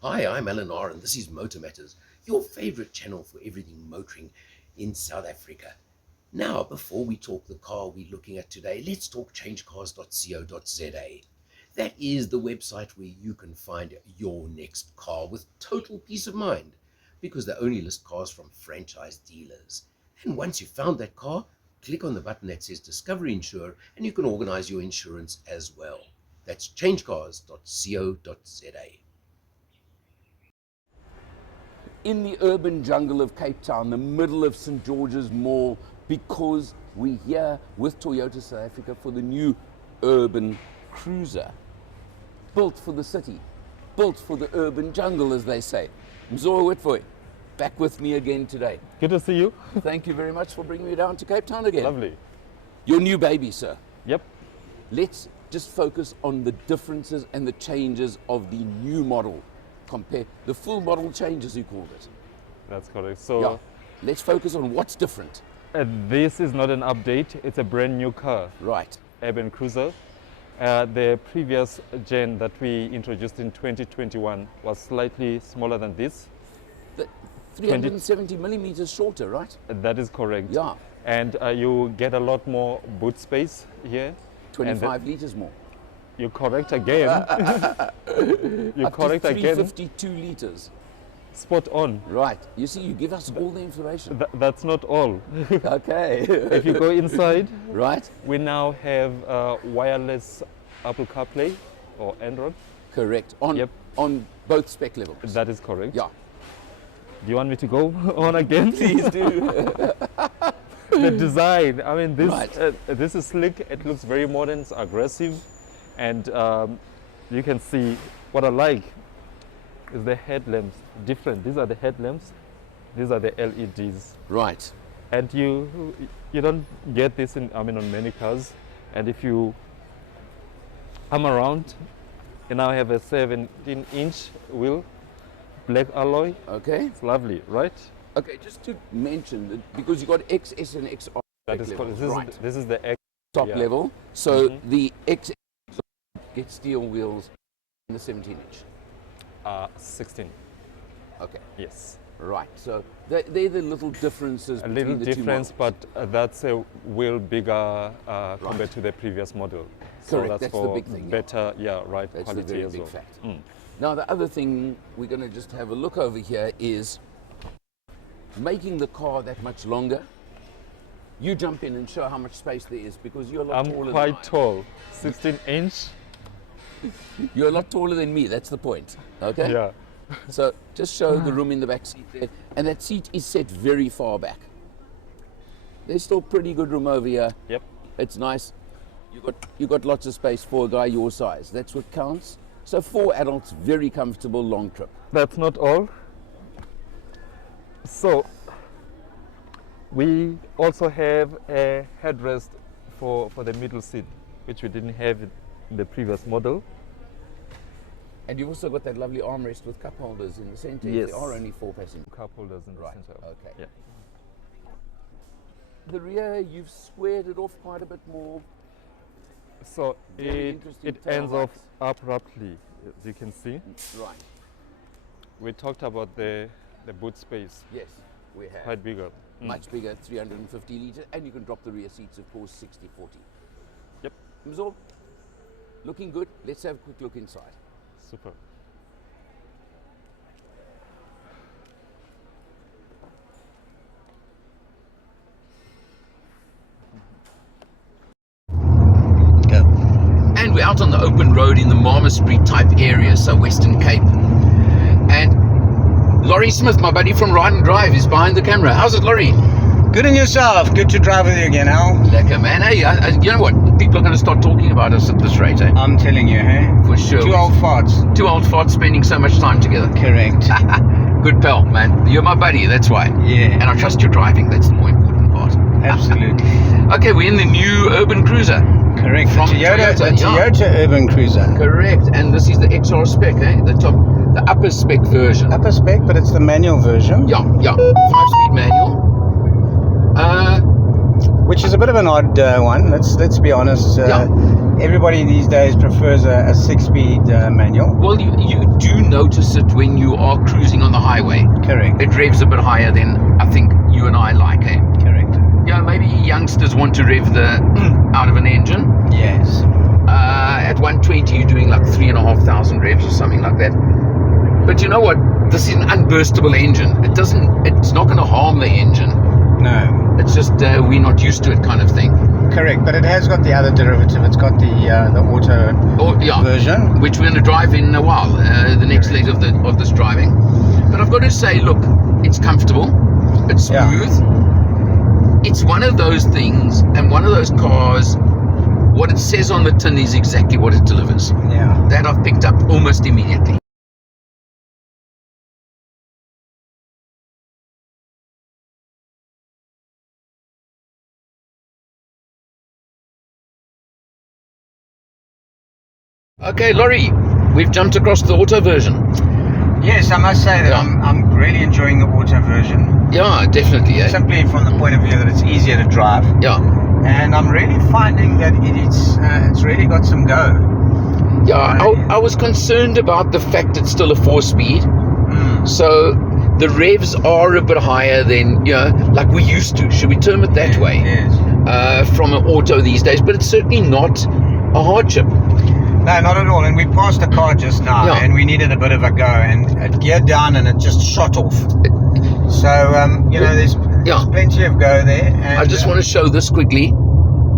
Hi, I'm Alan R, and this is Motor Matters, your favorite channel for everything motoring in South Africa. Now, before we talk the car we're looking at today, let's talk changecars.co.za. That is the website where you can find your next car with total peace of mind, because they only list cars from franchise dealers. And once you've found that car, click on the button that says Discover Insure, and you can organize your insurance as well. That's changecars.co.za. In the urban jungle of Cape Town, the middle of St. George's Mall, because we're here with Toyota South Africa for the new urban cruiser. Built for the city, built for the urban jungle, as they say. Mzoa Witfoy, back with me again today. Good to see you. Thank you very much for bringing me down to Cape Town again. Lovely. Your new baby, sir. Yep. Let's just focus on the differences and the changes of the new model. Compare the full model changes, you called it. That's correct. So Yeah. Let's focus on what's different. this is not an update. It's a brand new car, Right. urban cruiser. The previous gen that we introduced in 2021 was slightly smaller than this. The 370 millimeters shorter, right? That is correct. Yeah. And you get a lot more boot space here. 25 liters more. You're correct again. You're Up correct to again. 352 liters. Spot on. Right. You see, you give us all the information. That's not all. Okay. If you go inside, Right. we now have wireless Apple CarPlay or Android. Correct. On Yep. on both spec levels. That is correct. Yeah. Do you want me to go on again? Please do. The design, I mean, this Right. this is slick. It looks very modern. It's aggressive, and you can see what I like is the headlamps. Different. These are the headlamps. These are the LEDs, Right. and you don't get this in on many cars. And if you come around, you now have a 17-inch wheel, black alloy. Okay. It's lovely, right? Okay. Just to mention that because you got XS and XR That spec is levels, correct. right. This is the X. Top yeah. level. So Mhm. the XS gets steel wheels in the 17-inch. 16. Okay. Yes. Right. So they're the little differences A between little the difference, two models. but that's a wheel bigger compared to the previous model. So Correct, that's the for big thing, yeah. better, right, That's the quality very as big well. fact. Mm. Now, the other thing we're going to just have a look over here is making the car that much longer. You jump in and show how much space there is because you're a lot taller I'm quite than tall, 16-inch. I am. You're a lot taller than me, that's the point. Okay? Yeah. So just show the room in the back seat there. And that seat is set very far back. There's still pretty good room over here. Yep. It's nice. You got lots of space for a guy your size. That's what counts. So 4 adults, very comfortable long trip. That's not all. So we also have a headrest for the middle seat, which we didn't have in the previous model. And you've also got that lovely armrest with cup holders in the center. Yes. There are only 4 passengers. Cup holders in the Right, center. okay. Yeah. The rear, you've squared it off quite a bit more. So Very it interesting ends tail off abruptly, as you can see. Right. We talked about the boot space, Yes, we have. quite bigger. Mm. Much bigger, 350 litre, and you can drop the rear seats, of course, 60-40. Yep. Mzol, looking good. Let's have a quick look inside. Super. And we're out on the open road in the Marmer Street type area, so Western Cape. And Laurie Smith, my buddy from Ride and Drive, is behind the camera. How's it, Laurie? Good on yourself. Good to drive with you again, Al. Lekker, man. Hey, you know what? People are going to start talking about us at this rate, eh? I'm telling you, hey? For sure. Two old farts. 2 old farts spending so much time together. Correct. Good pal, man. You're my buddy, that's why. Yeah. And I trust your driving, that's the more important part. Absolutely. Okay, we're in the new urban cruiser. Correct. From the Toyota, yeah. Toyota Urban Cruiser. Correct. And this is the XR spec, eh? The upper spec version. Upper spec, but it's the manual version. Yeah. 5-speed manual. Which is a bit of an odd one. Let's be honest. Yeah. everybody these days prefers a 6-speed manual. Well, you do notice it when you are cruising on the highway. Correct. It revs a bit higher than I think you and I like, eh? Correct. Yeah, maybe youngsters want to rev the out of an engine. Yes. At 120, you're doing like 3,500 revs or something like that. But you know what? This is an unburstable engine. It's not going to harm the engine. No. It's just we're not used to it, kind of thing. Correct, but it has got the other derivative. It's got the auto version, which we're going to drive in a while. The next leg of this driving. But I've got to say, look, it's comfortable. It's smooth. Yeah. It's one of those things, and one of those cars. What it says on the tin is exactly what it delivers. Yeah. That I've picked up almost immediately. Okay, Laurie, we've jumped across the auto version. Yes, I must say that I'm really enjoying the auto version. Yeah, definitely. Simply from the point of view that it's easier to drive. Yeah. And I'm really finding that it's really got some go. Yeah, I was concerned about the fact it's still a 4-speed. So the revs are a bit higher than, like we used to. Should we term it that way? Yes. From an auto these days, but it's certainly not a hardship. No, not at all. And we passed a car just now, and we needed a bit of a go, and it geared down and it just shot off. So, there's plenty of go there. And I just want to show this quickly.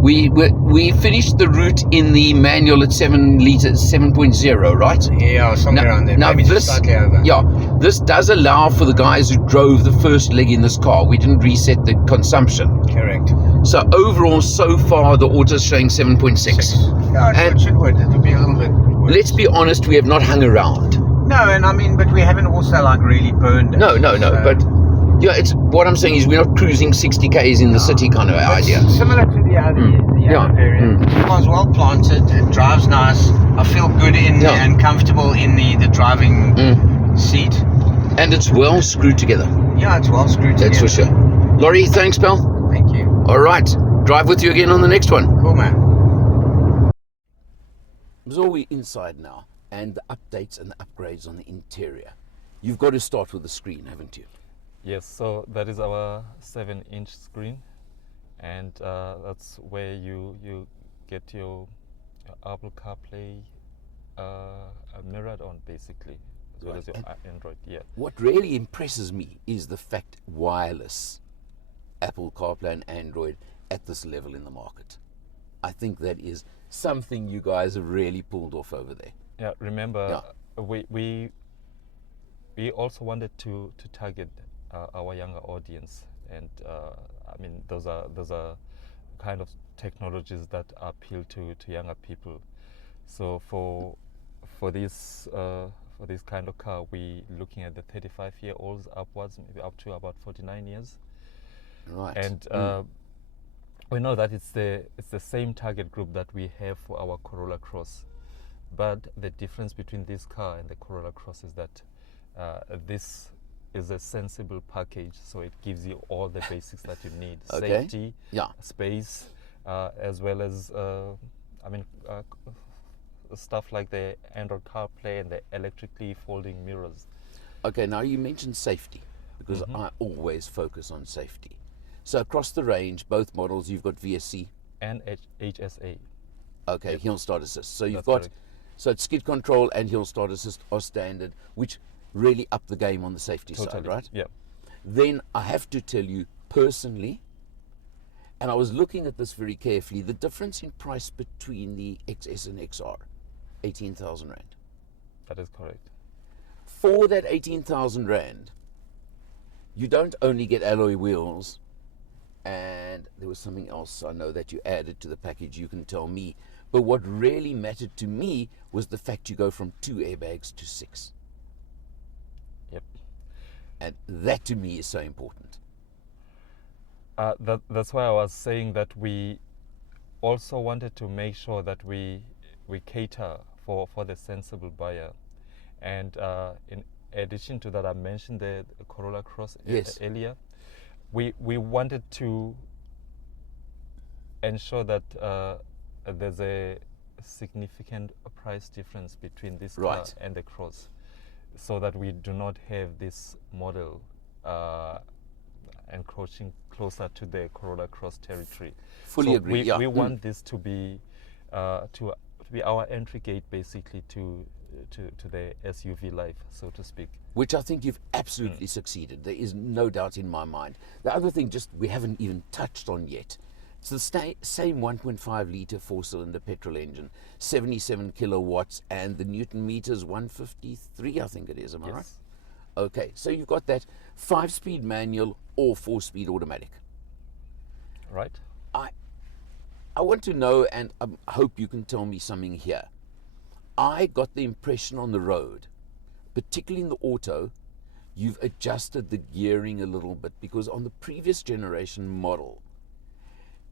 We finished the route in the manual at 7 litres, 7.0, right? Yeah, somewhere around there. Now maybe just slightly over. Yeah, this does allow for the guys who drove the first leg in this car. We didn't reset the consumption. Correct. So overall, so far, the auto's showing 7.6. Yeah, it would be a little bit worse. Let's be honest, we have not hung around. No, and but we haven't also really burned it. No, but it's what I'm saying is we're not cruising 60 k's in the city kind of idea. Similar to the other variant. The car's well planted. It drives nice. I feel good and comfortable in the driving seat. And it's well screwed together. Yeah, it's well screwed together. That's for sure. Laurie, thanks, pal. Thank you. All right, drive with you again on the next one. Cool, man. So we're inside now, and the updates and the upgrades on the interior. You've got to start with the screen, haven't you? Yes, so that is our 7-inch screen, and that's where you get your Apple CarPlay mirrored on, basically, as well as your Android. Yeah. What really impresses me is the fact wireless Apple CarPlay and Android at this level in the market. I think that is something you guys have really pulled off over there. Yeah, remember, we also wanted to target our younger audience, and those are kind of technologies that appeal to younger people. So for this kind of car, we looking at the 35-year-olds upwards, maybe up to about 49 years. Right. And we know that it's the same target group that we have for our Corolla Cross, but the difference between this car and the Corolla Cross is that this is a sensible package, so it gives you all the basics that you need: safety, space, as well as stuff like the Android CarPlay and the electrically folding mirrors. Okay, now you mentioned safety, because I always focus on safety. So across the range, both models, you've got VSC and HSA. Okay, hill start assist. So you've That's got, so it's skid control and hill start assist are standard, which really up the game on the safety side, right? Yeah. Then I have to tell you personally, and I was looking at this very carefully, the difference in price between the XS and XR, 18,000 Rand. That is correct. For that 18,000 Rand, you don't only get alloy wheels, and there was something else I know that you added to the package, you can tell me. But what really mattered to me was the fact you go from 2 airbags to 6. Yep. And that to me is so important. That's why I was saying that we also wanted to make sure that we cater for the sensible buyer. And in addition to that, I mentioned the Corolla Cross earlier. We wanted to ensure that there's a significant price difference between this car Right. and the Cross, so that we do not have this model encroaching closer to the Corolla Cross territory. Fully So agree, We, yeah. we want this to be to be our entry gate, basically, to the SUV life, so to speak. Which I think you've absolutely succeeded. There is no doubt in my mind. The other thing just we haven't even touched on yet. It's the same 1.5 litre four-cylinder petrol engine, 77 kilowatts, and the Newton meters 153, I think it is, am I right? Yes. Okay, so you've got that 5-speed manual or 4-speed automatic. Right? I want to know, and I hope you can tell me something here. I got the impression on the road, particularly in the auto, you've adjusted the gearing a little bit, because on the previous generation model,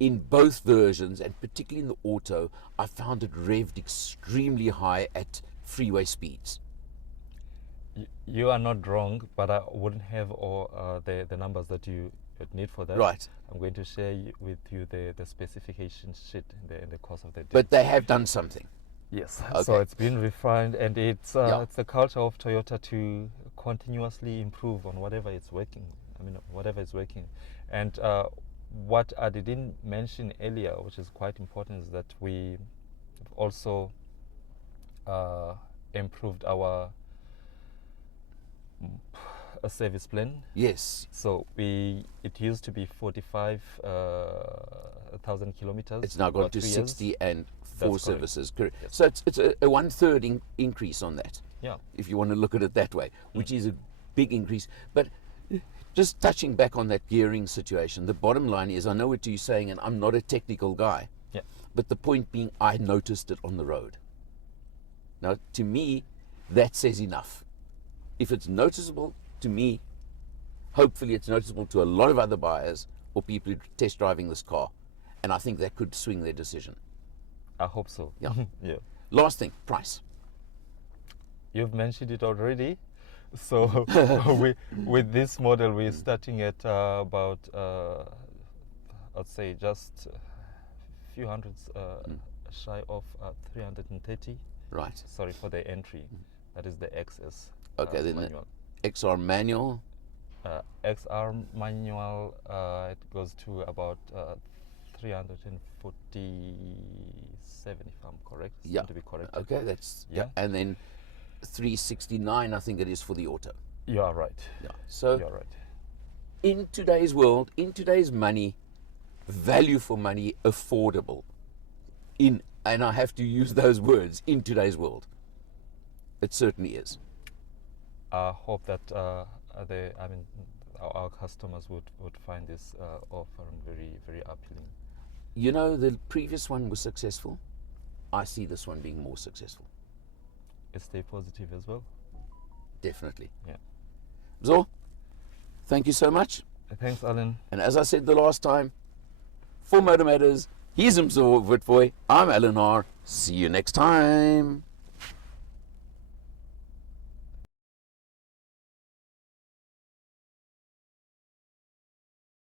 in both versions, and particularly in the auto, I found it revved extremely high at freeway speeds. You are not wrong, but I wouldn't have all the numbers that you need for that. Right. I'm going to share with you the specification sheet in the course of the day. But they have done something. Yes. Okay. So it's been refined, and it's Yeah. it's the culture of Toyota to continuously improve on whatever is working. Whatever is working. And what I didn't mention earlier, which is quite important, is that we also improved our a service plan. Yes. So it used to be 45,000 kilometers. It's now gone about to 3 years. 60 and 4 correct. services. Correct. Yes. So it's a 1/3 increase on that, Yeah. if you want to look at it that way, which is a big increase. But just touching back on that gearing situation, the bottom line is, I know what you're saying, and I'm not a technical guy, Yeah. but the point being, I noticed it on the road. Now, to me, that says enough. If it's noticeable to me, hopefully it's noticeable to a lot of other buyers or people who are test driving this car, and I think that could swing their decision. I hope so. Yeah. Yeah. Last thing, price. You've mentioned it already. So with this model, we're starting at about, I'd say, just a few hundreds shy of 330. Right. Sorry for the entry. That is the XS. Okay, then manual. the XR manual. XR manual, it goes to about 347, if I'm correct. Yeah. To be correct. Okay, that's Yeah. And then 369, I think it is for the auto. You are right. Yeah. So You're right. in today's world, in today's money, value for money, affordable. And I have to use those words, in today's world. It certainly is. I hope that our customers would find this offering very, very appealing. You know, the previous one was successful. I see this one being more successful. Stay positive as well. Definitely. Yeah. Zo, thank you so much. Thanks, Alan. And as I said the last time, for Motor Matters, he's himself Witboy. I'm Alan R. See you next time.